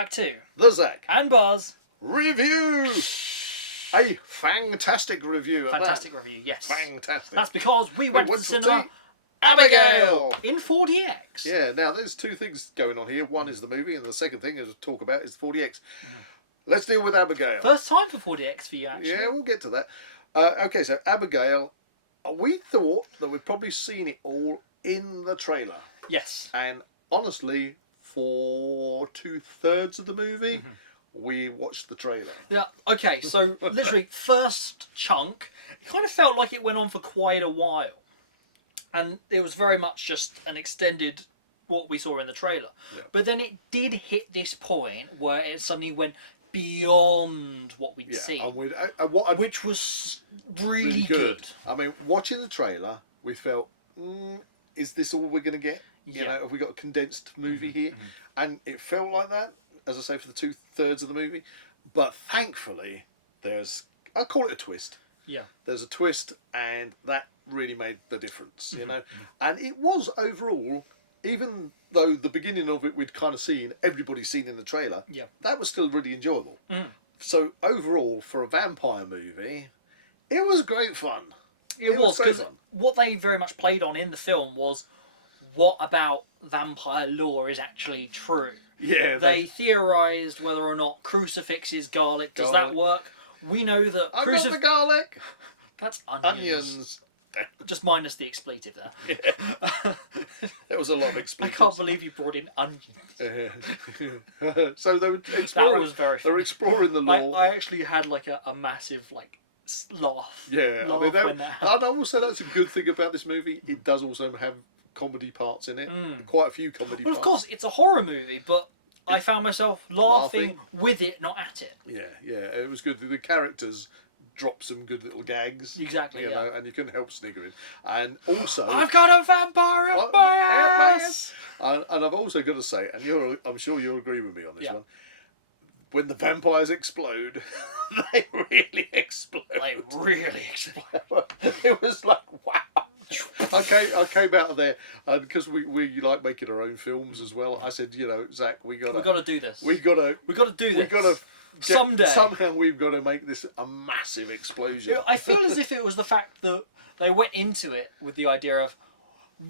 back to the Zak and Buzz review. A fantastic review. Fantastic review, yes. Fantastic. That's because we went to the cinema. see Abigail in 4DX. Yeah, now there's two things going on here. One is the movie, and the second thing is to talk about is 4DX. Let's deal with Abigail. First time for 4DX for you, actually. Yeah, we'll get to that. Okay, so Abigail, we thought that we'd probably seen it all in the trailer. Yes. And honestly, for 2/3 of the movie, we watched the trailer. Yeah, okay, so literally, first chunk, it kind of felt like it went on for quite a while. And it was very much just an extended what we saw in the trailer. Yeah. But then it did hit this point where it suddenly went beyond what we'd seen. And which was really good. I mean, watching the trailer, we felt, is this all we're going to get? You know, have we got a condensed movie here? And it felt like that, as I say, for the 2/3 of the movie. But thankfully, I call it a twist. Yeah. There's a twist, and that really made the difference, you know. And it was overall, even though the beginning of it we'd kind of seen, everybody's seen in the trailer, that was still really enjoyable. So overall, for a vampire movie, it was great fun. It was, because what they very much played on in the film was, what about vampire lore is actually true? Yeah. They theorised whether or not crucifixes, garlic, does that work? We know that I got the garlic. That's onions. Just minus the expletive there. Yeah. There was a lot of expletives. I can't believe you brought in onions. So they were exploring. That was very funny. They were exploring the lore. I actually had like a massive laugh. Yeah, laugh I mean, when that happened. and I will say that's a good thing about this movie. It does also have comedy parts in it. Quite a few comedy Well, parts. of course, it's a horror movie, but I found myself laughing with it, not at it. Yeah, it was good. The characters dropped some good little gags. Exactly, you know, and you couldn't help sniggering. And also, I've got a vampire up my ass! And I've also got to say, and I'm sure you'll agree with me on this one, when the vampires explode, they really explode. They really explode. It was like, wow. I came out of there, and because we like making our own films as well, I said, you know, Zak, we gotta do this. We gotta do this. Someday. Somehow we've got to make this a massive explosion. I feel as if it was the fact that they went into it with the idea of,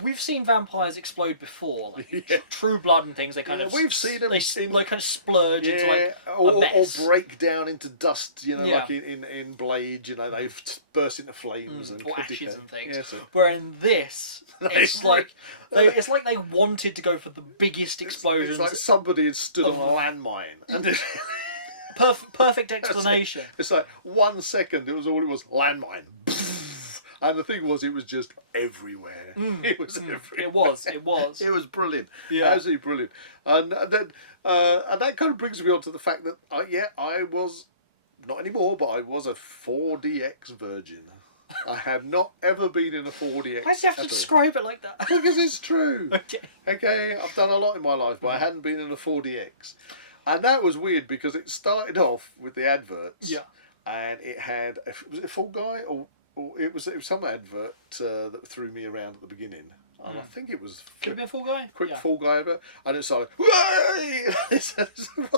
we've seen vampires explode before, like True Blood and things. They kind of we've seen them. They kind of splurge into like or, a mess. or break down into dust. You know, like in Blade. You know, they've burst into flames and or ashes and things. Yeah, so. Where in this, it's like they wanted to go for the biggest explosions. It's like somebody had stood on a landmine and. Perfect explanation. It's like 1 second. It was landmine. And the thing was, it was just everywhere. It was everywhere. It was. It was brilliant. Yeah. Absolutely brilliant. And then, and that kind of brings me on to the fact that, I was, not anymore, but I was a 4DX virgin. I have not ever been in a 4DX. Why do you have to describe it like that? Because it's true. Okay, I've done a lot in my life, but I hadn't been in a 4DX. And that was weird because it started off with the adverts. Yeah. And it had, was it a Full Guy or it was some advert that threw me around at the beginning. And I think it was... Could have been Full Guy? Full Guy advert. And it started, what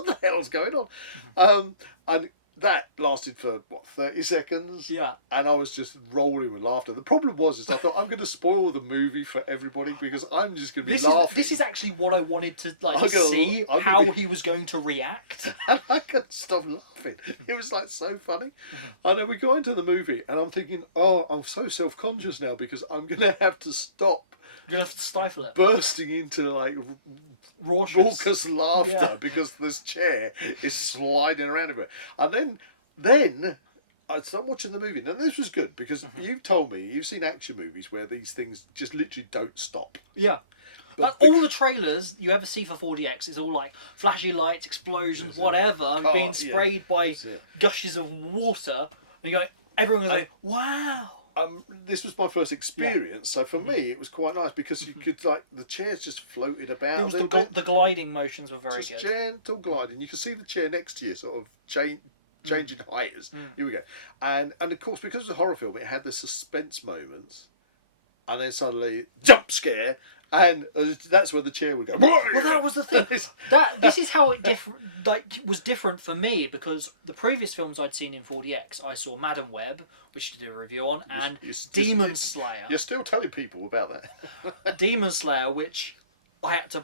the hell's going on? And that lasted for, 30 seconds? Yeah. And I was just rolling with laughter. The problem was, I thought, I'm going to spoil the movie for everybody because I'm just going to be laughing. This is actually what I wanted to see, how he was going to react. And I couldn't stop laughing. It was so funny. And then we go into the movie and I'm thinking, I'm so self-conscious now because I'm going to have to stop. You're going to have to stifle it. Bursting into raucous laughter because this chair is sliding around everywhere. And then I started watching the movie. Now this was good because you've told me you've seen action movies where these things just literally don't stop. Yeah. But all the trailers you ever see for 4DX is all like flashy lights, explosions, whatever, being sprayed by gushes of water. And everyone goes wow. This was my first experience, so for me it was quite nice because you could the chairs just floated about. It was the gliding motions were very just good. Gentle gliding. You could see the chair next to you sort of changing height. Here we go. And of course because it was a horror film, it had the suspense moments, and then suddenly jump scare, And that's where the chair would go. Well, that was the thing. This is how it was different for me, because the previous films I'd seen in 4DX, I saw Madam Web, which to do a review on, and Demon Slayer. You're still telling people about that. Demon Slayer, which I had to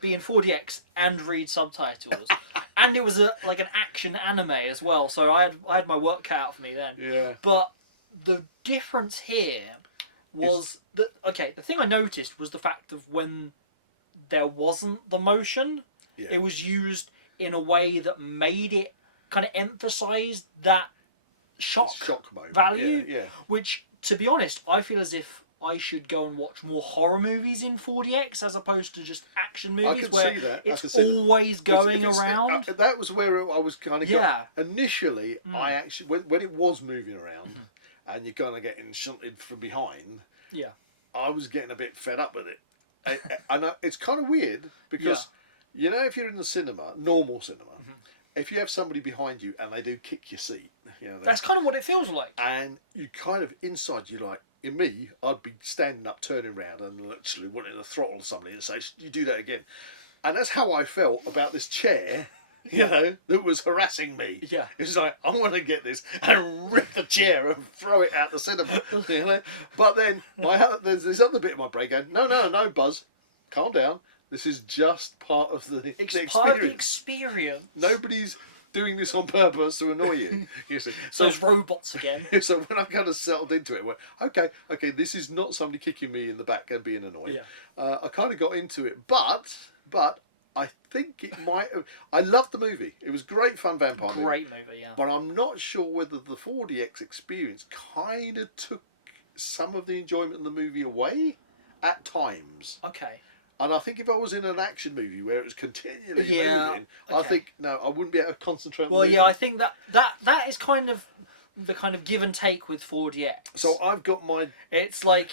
be in 4DX and read subtitles, and it was like an action anime as well. So I had my work cut out for me then. Yeah. But the difference here was that the thing I noticed was the fact of when there wasn't the motion, it was used in a way that made it kind of emphasised that shock moment. value. Yeah. Which, to be honest, I feel as if I should go and watch more horror movies in 4DX as opposed to just action movies where it's always going around. That was where I was kind of initially. I actually when it was moving around and you're kind of getting shunted from behind. Yeah, I was getting a bit fed up with it, and it's kind of weird because you know, if you're in the cinema, normal cinema, if you have somebody behind you and they do kick your seat, you know, that's kind of what it feels like. And you kind of inside you like. In me, I'd be standing up, turning around, and literally wanting to throttle somebody and say, "You do that again." And that's how I felt about this chair, you know, that was harassing me. Yeah, it's like I want to get this and rip the chair and throw it out the cinema, you know. But then there's this other bit of my brain going, "No, Buzz, calm down. This is just part of the experience. Part of the experience. Nobody's doing this on purpose to annoy you." You see, so those robots again. So when I kind of settled into it, I went, okay, this is not somebody kicking me in the back and being annoyed. Yeah. I kind of got into it, but I think it might have. I loved the movie. It was great fun vampire movie. Great movie, yeah. But I'm not sure whether the 4DX experience kind of took some of the enjoyment of the movie away at times. Okay. And I think if I was in an action movie where it was continually moving, I think I wouldn't be able to concentrate on the movie. I think that is kind of the kind of give and take with 4DX. So I've got my... It's like...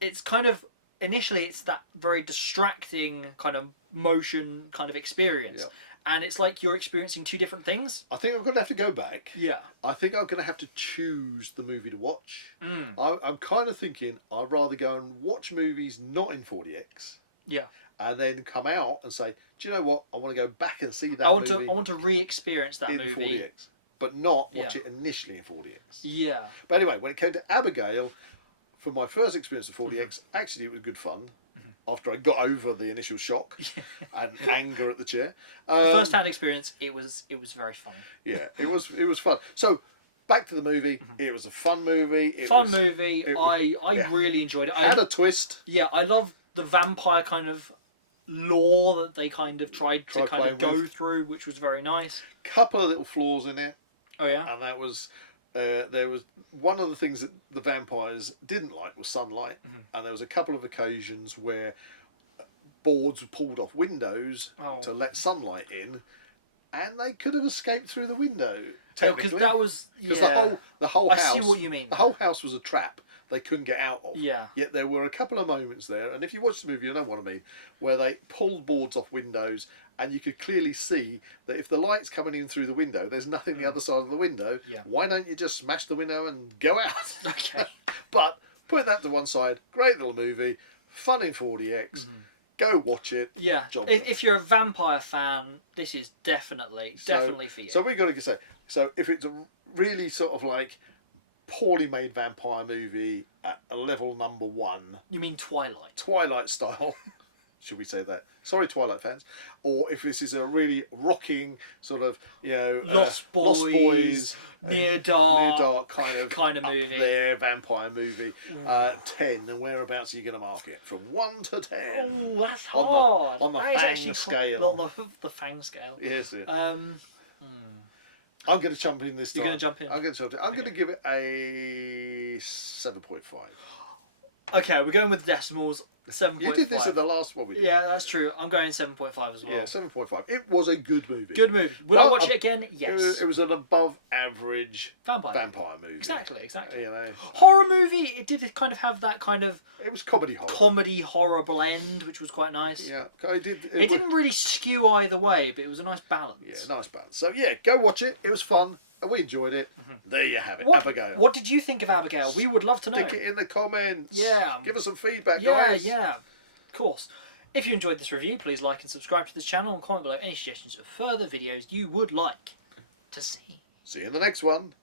It's kind of... Initially, it's that very distracting kind of motion kind of experience. Yeah. And it's like you're experiencing two different things. I think I'm going to have to go back. Yeah. I think I'm going to have to choose the movie to watch. I'm kind of thinking I'd rather go and watch movies not in 4DX. Yeah. And then come out and say, do you know what? I want to go back and see that movie. I want to re-experience that movie. In 4DX. But not watch it initially in 4DX. Yeah. But anyway, when it came to Abigail, for my first experience of 4DX, actually it was good fun. After I got over the initial shock and anger at the chair, first-hand experience, it was very funny. Yeah, it was fun. So back to the movie. It was a fun movie. I really enjoyed it. It had a twist. Yeah, I love the vampire kind of lore that they kind of tried to kind of go through, which was very nice. Couple of little flaws in it. Oh yeah, and that was. There was one of the things that the vampires didn't like was sunlight, and there was a couple of occasions where boards were pulled off windows to let sunlight in, and they could have escaped through the window. Because that was the whole house. I see what you mean. The whole house was a trap they couldn't get out of. Yeah. Yet there were a couple of moments there, and if you watch the movie, you know what I mean, where they pulled boards off windows. And you could clearly see that if the light's coming in through the window, there's nothing the other side of the window. Yeah. Why don't you just smash the window and go out? Okay. But put that to one side. Great little movie. Fun in 4DX. Go watch it. Yeah. If you're a vampire fan, this is definitely for you. So we've got to say, so if it's a really sort of like poorly made vampire movie at a level number 1. You mean Twilight? Twilight style. Should we say that? Sorry, Twilight fans. Or if this is a really rocking sort of, you know, Lost Boys, Near Dark kind of movie, up there vampire movie. 10, and whereabouts are you going to mark it? From 1 to 10. Oh, that's hard. On the Fang scale. The Fang scale. Yes. Yeah. I'm going to jump in this time. You're going to jump in. I'm going to give it a 7.5. Okay, we're going with decimals. 7.5. You did this at the last one we did. Yeah, that's true. I'm going 7.5 as well. Yeah, 7.5. It was a good movie. Good movie. Would I watch it again? Yes. It was an above average vampire movie. Exactly. You know, horror movie. It did kind of have that kind of. It was comedy horror blend, which was quite nice. Yeah, it did. It didn't really skew either way, but it was a nice balance. Yeah, nice balance. So yeah, go watch it. It was fun. and we enjoyed it. There you have it, Abigail. What did you think of Abigail? We would love to know. Stick it in the comments. Yeah. Give us some feedback, guys. Yeah, of course. If you enjoyed this review, please like and subscribe to this channel and comment below any suggestions of further videos you would like to see. See you in the next one.